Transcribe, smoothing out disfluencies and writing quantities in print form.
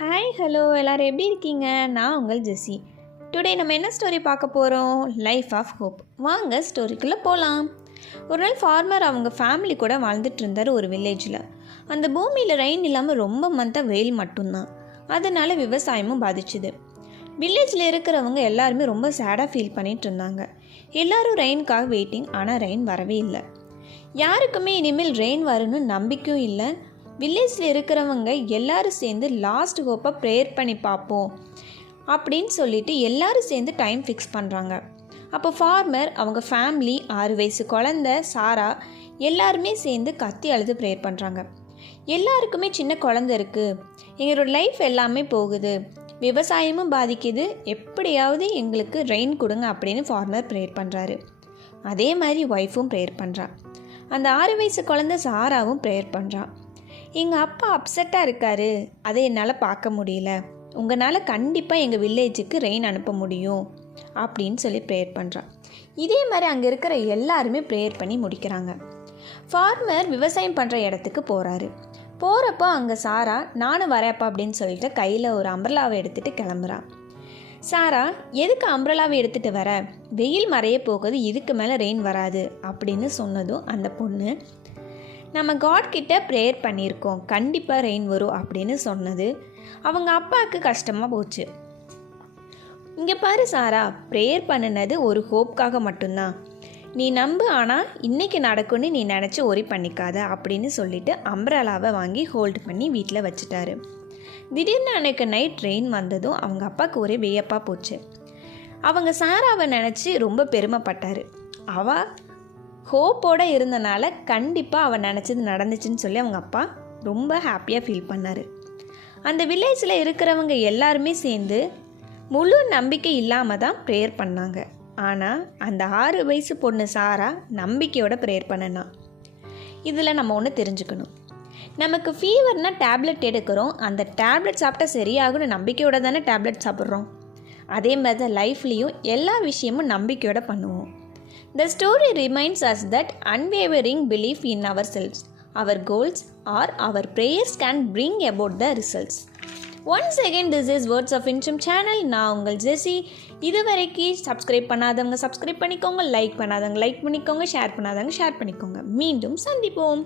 Hi hello எல்லோரும் எப்படி இருக்கீங்க? நான் உங்கள் ஜெஸ்ஸி. டுடே நம்ம என்ன ஸ்டோரி பார்க்க போகிறோம்? Life of hope. வாங்க ஸ்டோரிக்குள்ளே போகலாம். ஒரு நாள் ஃபார்மர் அவங்க ஃபேமிலி கூட வாழ்ந்துட்டு இருந்தார் ஒரு வில்லேஜில். அந்த பூமியில் ரெயின் இல்லாமல் ரொம்ப மந்தாக வெயில் மட்டும்தான். அதனால் விவசாயமும் பாதிச்சுது. வில்லேஜில் இருக்கிறவங்க எல்லாருமே ரொம்ப சேடாக ஃபீல் பண்ணிகிட்டு இருந்தாங்க. எல்லோரும் ரெயினுக்காக வெயிட்டிங். ஆனால் ரெயின் வரவே இல்லை. யாருக்குமே இனிமேல் ரெயின் வரும்னு நம்பிக்கையும் இல்லை. வில்லேஜில் இருக்கிறவங்க எல்லாரும் சேர்ந்து லாஸ்ட் ஹோப்பாக ப்ரேயர் பண்ணி பார்ப்போம் அப்படின்னு சொல்லிட்டு எல்லாரும் சேர்ந்து டைம் ஃபிக்ஸ் பண்ணுறாங்க. அப்போ ஃபார்மர், அவங்க ஃபேமிலி, 6 வயசு குழந்த சாரா எல்லாருமே சேர்ந்து கத்தி அழுது ப்ரேயர் பண்ணுறாங்க. எல்லாருக்குமே சின்ன குழந்தை இருக்குது, எங்களோட லைஃப் எல்லாமே போகுது, விவசாயமும் பாதிக்குது, எப்படியாவது எங்களுக்கு ரெயின் கொடுங்க அப்படின்னு ஃபார்மர் ப்ரேயர் பண்ணுறாரு. அதே மாதிரி ஒய்ஃபும் ப்ரேயர் பண்ணுறான். அந்த 6 வயசு குழந்தை சாராவும் ப்ரேயர் பண்ணுறான். எங்கள் அப்பா அப்செட்டாக இருக்கார், அதை என்னால் பார்க்க முடியல, உங்களால் கண்டிப்பாக எங்கள் வில்லேஜுக்கு ரெயின் அனுப்ப முடியும் அப்படின்னு சொல்லி ப்ரேயர் பண்ணுறான். இதே மாதிரி அங்கே இருக்கிற எல்லாருமே ப்ரேயர் பண்ணி முடிக்கிறாங்க. ஃபார்மர் விவசாயம் பண்ணுற இடத்துக்கு போகிறாரு. போகிறப்போ அங்கே சாரா, நானும் வரேப்பா அப்படின்னு சொல்லிட்டு கையில் ஒரு அம்பர்லாவை எடுத்துகிட்டு கிளம்புறான். சாரா, எதுக்கு அம்பர்லாவை எடுத்துகிட்டு வர, வெயில் மறைய போகுது, இதுக்கு மேலே ரெயின் வராது அப்படின்னு சொன்னதும் அந்த பொண்ணு, நம்ம காட்கிட்ட ப்ரேயர் பண்ணியிருக்கோம், கண்டிப்பாக ரெயின் வரும் அப்படின்னு சொன்னது அவங்க அப்பாவுக்கு கஷ்டமாக போச்சு. இங்கே பாரு சாரா, ப்ரேயர் பண்ணினது ஒரு ஹோப்காக மட்டும்தான், நீ நம்பு, ஆனால் இன்றைக்கி நடக்கும்னு நீ நினச்சி ஒரி பண்ணிக்காத அப்படின்னு சொல்லிட்டு அம்ப்ரலாவை வாங்கி ஹோல்டு பண்ணி வீட்டில் வச்சுட்டாரு. திடீர்னு அன்றைக்கு நைட் ரெயின் வந்ததும் அவங்க அப்பாவுக்கு ஒரே வியப்பாக போச்சு. அவங்க சாராவை நினச்சி ரொம்ப பெருமைப்பட்டார். அவள் ஹோப்போடு இருந்தனால கண்டிப்பாக அவன் நினச்சது நடந்துச்சுன்னு சொல்லி அவங்க அப்பா ரொம்ப ஹாப்பியாக ஃபீல் பண்ணார். அந்த வில்லேஜில் இருக்கிறவங்க எல்லாருமே சேர்ந்து முழு நம்பிக்கை இல்லாமல் தான் ப்ரேயர் பண்ணாங்க. ஆனால் அந்த 6 வயசு பொண்ணு சாரா நம்பிக்கையோட ப்ரேயர் பண்ணனா. இதில் நம்ம ஒன்று தெரிஞ்சுக்கணும். நமக்கு ஃபீவர்னால் டேப்லெட் எடுக்கிறோம், அந்த டேப்லெட் சாப்பிட்டா சரியாகும்னு நம்பிக்கையோட தானே டேப்லெட் சாப்பிட்றோம். அதே மாதிரி தான் லைஃப்லேயும் எல்லா விஷயமும் நம்பிக்கையோட பண்ணுவோம். The story reminds us that unwavering belief in ourselves, our goals or our prayers can bring about the results. Once again, this is Words of Income channel. நான் உங்கள் ஜெஸி. இதுவரைக்கும் சப்ஸ்கிரைப் பண்ணாதவங்க சப்ஸ்கிரைப் பண்ணிக்கோங்க, லைக் பண்ணாதவங்க லைக் பண்ணிக்கோங்க, share பண்ணாதவங்க share பண்ணிக்கோங்க. மீண்டும் சந்திப்போம்.